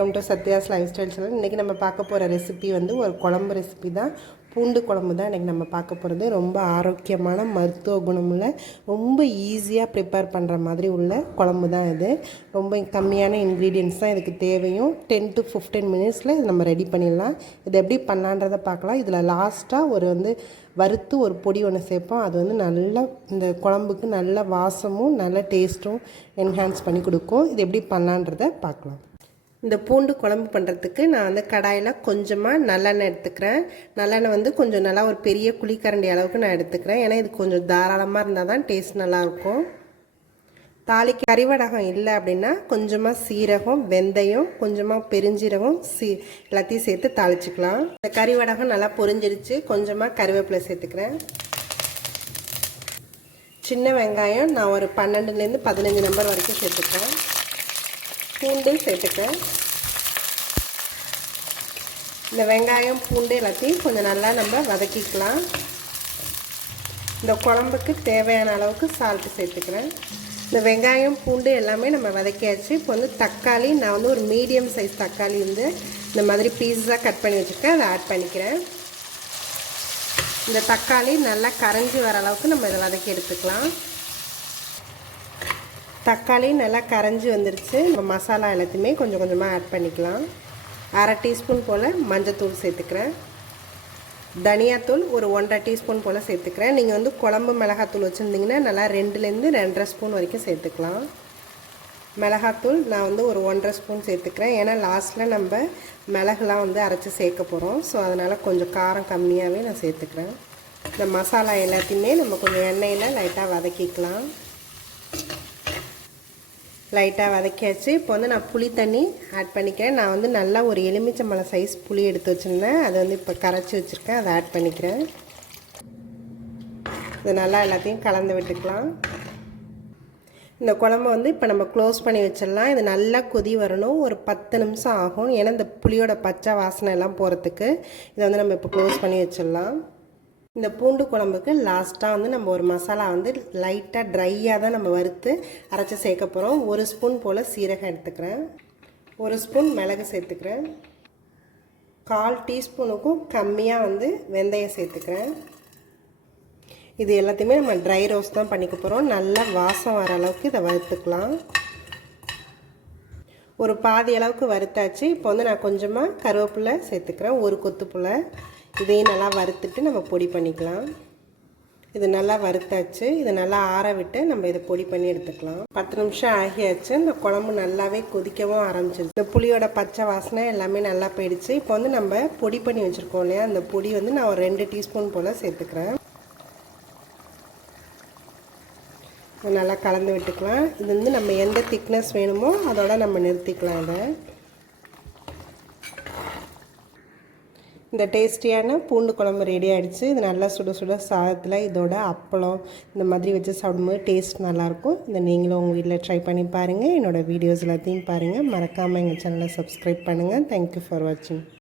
Welcome to Sathya's life style channel. இன்றைக்கி நம்ம பார்க்க போகிற ரெசிபி வந்து ஒரு குழம்பு ரெசிபி தான். பூண்டு குழம்பு தான் இன்றைக்கி நம்ம பார்க்க போகிறது. ரொம்ப ஆரோக்கியமான மருத்துவ குணமுள்ள ரொம்ப ஈஸியாக ப்ரிப்பேர் பண்ணுற மாதிரி உள்ள குழம்பு தான் இது. ரொம்ப கம்மியான இன்க்ரீடியன்ட்ஸ் தான் இதுக்கு தேவையும். 10 to 15 மினிட்ஸில் இது நம்ம ரெடி பண்ணிடலாம். இது எப்படி பண்ணலான்றதை பார்க்கலாம். இதில் லாஸ்ட்டாக வறுத்து ஒரு பொடி ஒன்று சேர்ப்போம். அது வந்து நல்லா இந்த குழம்புக்கு நல்ல வாசமும் நல்ல டேஸ்ட்டும் என்ஹான்ஸ் பண்ணி கொடுக்கும். இது எப்படி பண்ணலான்றதை பார்க்கலாம். இந்த பூண்டு குழம்பு பண்ணுறதுக்கு நான் வந்து கடாயில் கொஞ்சமாக நல்லெண்ணெய் எடுத்துக்கிறேன். நல்லெண்ணெய் வந்து கொஞ்சம் நல்லா ஒரு பெரிய குழிக்கரண்டி அளவுக்கு நான் எடுத்துக்கிறேன். ஏன்னா இது கொஞ்சம் தாராளமாக இருந்தால் தான் டேஸ்ட் நல்லாயிருக்கும். தாளிக்கு கறிவடகம் இல்லை அப்படின்னா கொஞ்சமாக சீரகம், வெந்தயம், கொஞ்சமாக பெருஞ்சீரகம் எல்லாத்தையும் சேர்த்து தாளிச்சிக்கலாம். இந்த கறிவடகம் நல்லா பொரிஞ்சிருச்சு. கொஞ்சமாக கருவேப்பிலை சேர்த்துக்கிறேன். சின்ன வெங்காயம் நான் ஒரு 12லேருந்து 15 நம்பர் வரைக்கும் சேர்த்துக்கிறேன். பூண்டு சேர்த்துக்கிறேன். இந்த வெங்காயம் பூண்டு எல்லாத்தையும் கொஞ்சம் நல்லா நம்ம வதக்கிக்கலாம். இந்த குழம்புக்கு தேவையான அளவுக்கு சால்ட்டு சேர்த்துக்கிறேன். இந்த வெங்காயம் பூண்டு எல்லாமே நம்ம வதக்கியாச்சு. இப்போ வந்து தக்காளி நான் வந்து ஒரு மீடியம் சைஸ் தக்காளி வந்து இந்த மாதிரி பீஸாக கட் பண்ணி வச்சுருக்கேன். அதை ஆட் பண்ணிக்கிறேன். இந்த தக்காளி நல்லா கரைஞ்சி வர அளவுக்கு நம்ம இதை வதக்கி எடுத்துக்கலாம். தக்காளி நல்லா கரைஞ்சி வந்துருச்சு. நம்ம மசாலா எல்லாத்தையுமே கொஞ்சம் கொஞ்சமாக ஆட் பண்ணிக்கலாம். 1/2 டீஸ்பூன் போல் மஞ்சத்தூள் சேர்த்துக்கிறேன். தனியாத்தூள் ஒரு 1/2 டீஸ்பூன் போல் சேர்த்துக்கிறேன். நீங்கள் வந்து குழம்பு மிளகாத்தூள் வச்சுருந்தீங்கன்னா நல்லா 2லேருந்து 2.5 ஸ்பூன் வரைக்கும் சேர்த்துக்கலாம். மிளகாத்தூள் நான் வந்து ஒரு 1.5 ஸ்பூன் சேர்த்துக்கிறேன். ஏன்னா லாஸ்ட்டில் நம்ம மிளகுலாம் வந்து அரைச்சி சேர்க்க போகிறோம். ஸோ அதனால் கொஞ்சம் காரம் கம்மியாகவே நான் சேர்த்துக்கிறேன். இந்த மசாலா எல்லாத்தையுமே நம்ம கொஞ்சம் எண்ணெயில் லைட்டாக வதக்கிக்கலாம். லைட்டாக வதக்கியாச்சு. இப்போ வந்து நான் புளி தண்ணி ஆட் பண்ணிக்கிறேன். நான் வந்து நல்லா ஒரு எலுமிச்சம்பழம் சைஸ் புளி எடுத்து வச்சுருந்தேன். அதை வந்து இப்போ கரைச்சி வச்சுருக்கேன். அதை ஆட் பண்ணிக்கிறேன். இது நல்லா எல்லாத்தையும் கலந்து விட்டுக்கலாம். இந்த குழம்பு வந்து இப்போ நம்ம க்ளோஸ் பண்ணி வச்சிடலாம். இது நல்லா கொதி வரணும். ஒரு 10 நிமிஷம் ஆகும். ஏன்னா இந்த புளியோட பச்சை வாசனை எல்லாம் போகிறதுக்கு இதை வந்து நம்ம இப்போ க்ளோஸ் பண்ணி வச்சிடலாம். இந்த பூண்டு குழம்புக்கு லாஸ்ட்டாக வந்து நம்ம ஒரு மசாலா வந்து லைட்டாக ட்ரையாக தான் நம்ம வறுத்து அரைச்சி சேர்க்க போகிறோம். 1 ஸ்பூன் போல் சீரகம் எடுத்துக்கிறேன். 1 ஸ்பூன் மிளகு சேர்த்துக்கிறேன். 1/4 டீஸ்பூனுக்கும் கம்மியாக வந்து வெந்தயம் சேர்த்துக்கிறேன். இது எல்லாத்தையுமே நம்ம ட்ரை ரோஸ்ட் தான் பண்ணிக்க போகிறோம். நல்லா வாசம் வர அளவுக்கு இதை வறுத்துக்கலாம். ஒரு பாதி அளவுக்கு வறுத்தாச்சு. இப்போ வந்து நான் கொஞ்சமாக கருவேப்பிலை சேர்த்துக்கிறேன். ஒரு கொத்துப்புலை. இதையும் நல்லா வறுத்துட்டு நம்ம பொடி பண்ணிக்கலாம். இது நல்லா வறுத்தாச்சு. இதை நல்லா ஆற விட்டு நம்ம இதை பொடி பண்ணி எடுத்துக்கலாம். 10 நிமிஷம் ஆகியாச்சு. இந்த குழம்பு நல்லாவே கொதிக்கவும் ஆரம்பிச்சிருச்சு. இந்த புளியோட பச்சை வாசனை எல்லாமே நல்லா போயிடுச்சு. இப்போ வந்து நம்ம பொடி பண்ணி வச்சுருக்கோம் இல்லையா, அந்த பொடி வந்து நான் ஒரு 2 டீஸ்பூன் போல் சேர்த்துக்கிறேன். நல்லா கலந்து விட்டுக்கலாம். இது வந்து நம்ம எந்த திக்னஸ் வேணுமோ அதோட நம்ம நிறுத்திக்கலாம். இதை இந்த டேஸ்டியான பூண்டு குழம்பு ரெடி ஆகிடுச்சு. இது நல்லா சுட சுட சாதத்தில் இதோட அப்பளம் இந்த மாதிரி வச்சு சாப்பிடும்போது டேஸ்ட் நல்லாயிருக்கும். இதை நீங்களும் உங்கள் வீட்டில் ட்ரை பண்ணி பாருங்கள். என்னோடய வீடியோஸ் எல்லாத்தையும் பாருங்கள். மறக்காமல் எங்கள் சேனலை சப்ஸ்கிரைப் பண்ணுங்கள். தேங்க்யூ ஃபார் வாட்சிங்.